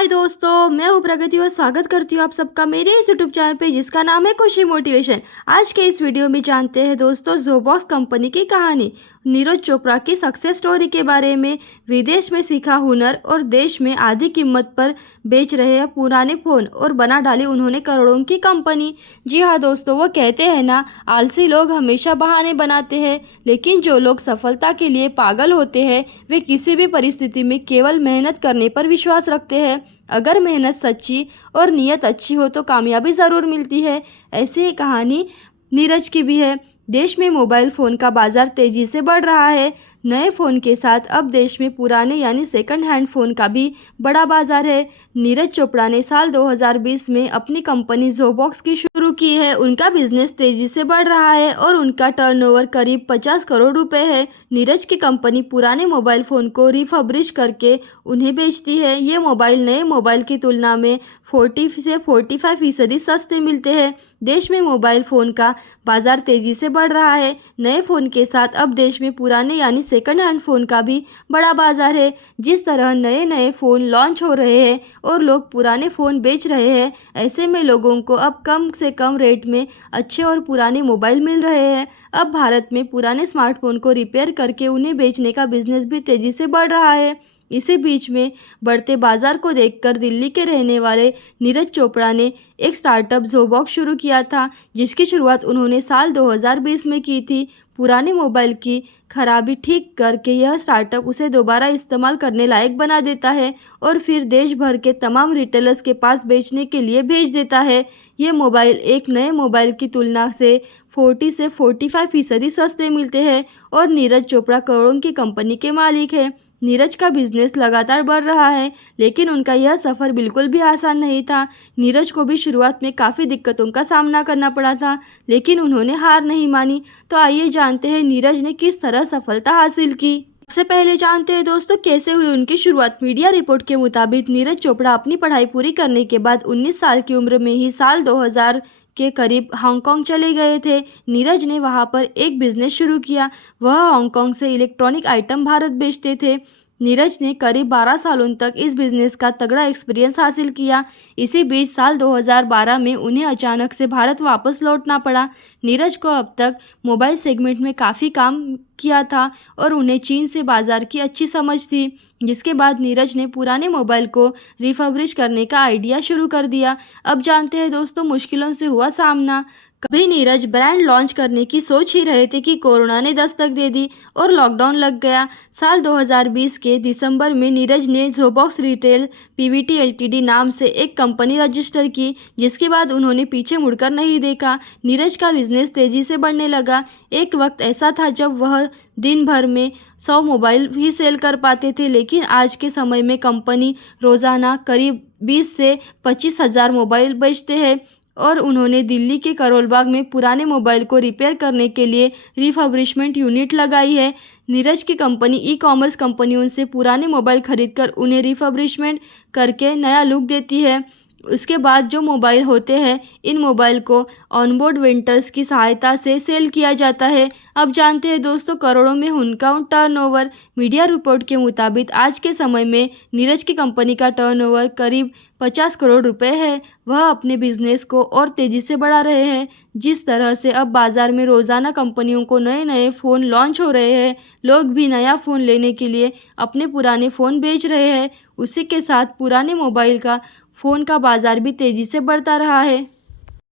हाय दोस्तों, मैं हूँ प्रगति और स्वागत करती हूँ आप सबका मेरे इस यूट्यूब चैनल पे जिसका नाम है खुशी मोटिवेशन। आज के इस वीडियो में जानते हैं दोस्तों जोबॉक्स कंपनी की कहानी, नीरज चोपड़ा की सक्सेस स्टोरी के बारे में। विदेश में सीखा हुनर और देश में आधी कीमत पर बेच रहे हैं पुराने फ़ोन और बना डाली उन्होंने करोड़ों की कंपनी। जी हाँ दोस्तों, वो कहते हैं ना, आलसी लोग हमेशा बहाने बनाते हैं, लेकिन जो लोग सफलता के लिए पागल होते हैं वे किसी भी परिस्थिति में केवल मेहनत करने पर विश्वास रखते हैं। अगर मेहनत सच्ची और नीयत अच्छी हो तो कामयाबी ज़रूर मिलती है। ऐसी ही कहानी नीरज की भी है। देश में मोबाइल फ़ोन का बाज़ार तेज़ी से बढ़ रहा है। नए फ़ोन के साथ अब देश में पुराने यानी सेकंड हैंड फ़ोन का भी बड़ा बाज़ार है। नीरज चोपड़ा ने साल 2020 में अपनी कंपनी जोबॉक्स की शुरू की है। उनका बिजनेस तेज़ी से बढ़ रहा है और उनका टर्नओवर करीब 50 करोड़ रुपए है। नीरज की कंपनी पुराने मोबाइल फ़ोन को रिफर्बिश करके उन्हें बेचती है। ये मोबाइल नए मोबाइल की तुलना में 40 से 45% सस्ते मिलते हैं। देश में मोबाइल फ़ोन का बाज़ार तेज़ी से बढ़ रहा है। नए फ़ोन के साथ अब देश में पुराने यानी सेकंड हैंड फ़ोन का भी बड़ा बाज़ार है। जिस तरह नए नए फ़ोन लॉन्च हो रहे हैं और लोग पुराने फ़ोन बेच रहे हैं, ऐसे में लोगों को अब कम से कम रेट में अच्छे और पुराने मोबाइल मिल रहे हैं। अब भारत में पुराने स्मार्टफोन को रिपेयर करके उन्हें बेचने का बिजनेस भी तेज़ी से बढ़ रहा है। इसी बीच में बढ़ते बाजार को देखकर दिल्ली के रहने वाले नीरज चोपड़ा ने एक स्टार्टअप जोबॉक्स शुरू किया था, जिसकी शुरुआत उन्होंने साल 2020 में की थी। पुराने मोबाइल की खराबी ठीक करके यह स्टार्टअप उसे दोबारा इस्तेमाल करने लायक बना देता है और फिर देश भर के तमाम रिटेलर्स के पास बेचने के लिए भेज देता है। ये मोबाइल एक नए मोबाइल की तुलना से 40 से 45% सस्ते मिलते हैं और नीरज चोपड़ा करोड़ों की कंपनी के मालिक है। नीरज का बिजनेस लगातार बढ़ रहा है, लेकिन उनका यह सफ़र बिल्कुल भी आसान नहीं था। नीरज को भी शुरुआत में काफ़ी दिक्कतों का सामना करना पड़ा था, लेकिन उन्होंने हार नहीं मानी। तो आइए जानते हैं नीरज ने किस तरह सफलता हासिल की। सबसे पहले जानते हैं दोस्तों कैसे हुई उनकी शुरुआत। मीडिया रिपोर्ट के मुताबिक नीरज चोपड़ा अपनी पढ़ाई पूरी करने के बाद 19 साल की उम्र में ही साल 2000 के करीब हांगकांग चले गए थे। नीरज ने वहां पर एक बिजनेस शुरू किया। वह हांगकांग से इलेक्ट्रॉनिक आइटम भारत बेचते थे। नीरज ने करीब 12 सालों तक इस बिज़नेस का तगड़ा एक्सपीरियंस हासिल किया। इसी बीच साल 2012 में उन्हें अचानक से भारत वापस लौटना पड़ा। नीरज को अब तक मोबाइल सेगमेंट में काफ़ी काम किया था और उन्हें चीन से बाज़ार की अच्छी समझ थी, जिसके बाद नीरज ने पुराने मोबाइल को रिफर्बिश करने का आइडिया शुरू कर दिया। अब जानते हैं दोस्तों मुश्किलों से हुआ सामना। कभी नीरज ब्रांड लॉन्च करने की सोच ही रहे थे कि कोरोना ने दस्तक दे दी और लॉकडाउन लग गया। साल 2020 के दिसंबर में नीरज ने जोबॉक्स रिटेल पीवीटी एलटीडी नाम से एक कंपनी रजिस्टर की, जिसके बाद उन्होंने पीछे मुड़कर नहीं देखा। नीरज का बिजनेस तेज़ी से बढ़ने लगा। एक वक्त ऐसा था जब वह दिन भर में 100 मोबाइल ही सेल कर पाते थे, लेकिन आज के समय में कंपनी रोज़ाना करीब 20 से 25 हज़ार मोबाइल बेचते हैं और उन्होंने दिल्ली के करोल बाग में पुराने मोबाइल को रिपेयर करने के लिए रिफर्बिशमेंट यूनिट लगाई है। नीरज की कंपनी ई कॉमर्स कंपनियों से पुराने मोबाइल खरीदकर उन्हें रिफर्बिशमेंट करके नया लुक देती है। उसके बाद जो मोबाइल होते हैं, इन मोबाइल को ऑनबोर्ड वेंडर्स की सहायता से सेल किया जाता है। अब जानते हैं दोस्तों करोड़ों में उनका टर्नओवर। मीडिया रिपोर्ट के मुताबिक आज के समय में नीरज की कंपनी का टर्नओवर करीब 50 करोड़ रुपए है। वह अपने बिजनेस को और तेज़ी से बढ़ा रहे हैं। जिस तरह से अब बाज़ार में रोज़ाना कंपनियों को नए नए फ़ोन लॉन्च हो रहे हैं, लोग भी नया फ़ोन लेने के लिए अपने पुराने फ़ोन बेच रहे हैं। उसी के साथ पुराने मोबाइल का फ़ोन का बाज़ार भी तेज़ी से बढ़ता रहा है।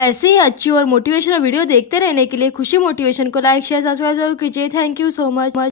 ऐसे ही अच्छी और मोटिवेशनल वीडियो देखते रहने के लिए खुशी मोटिवेशन को लाइक शेयर सब्सक्राइब जरूर कीजिए। Thank you so much.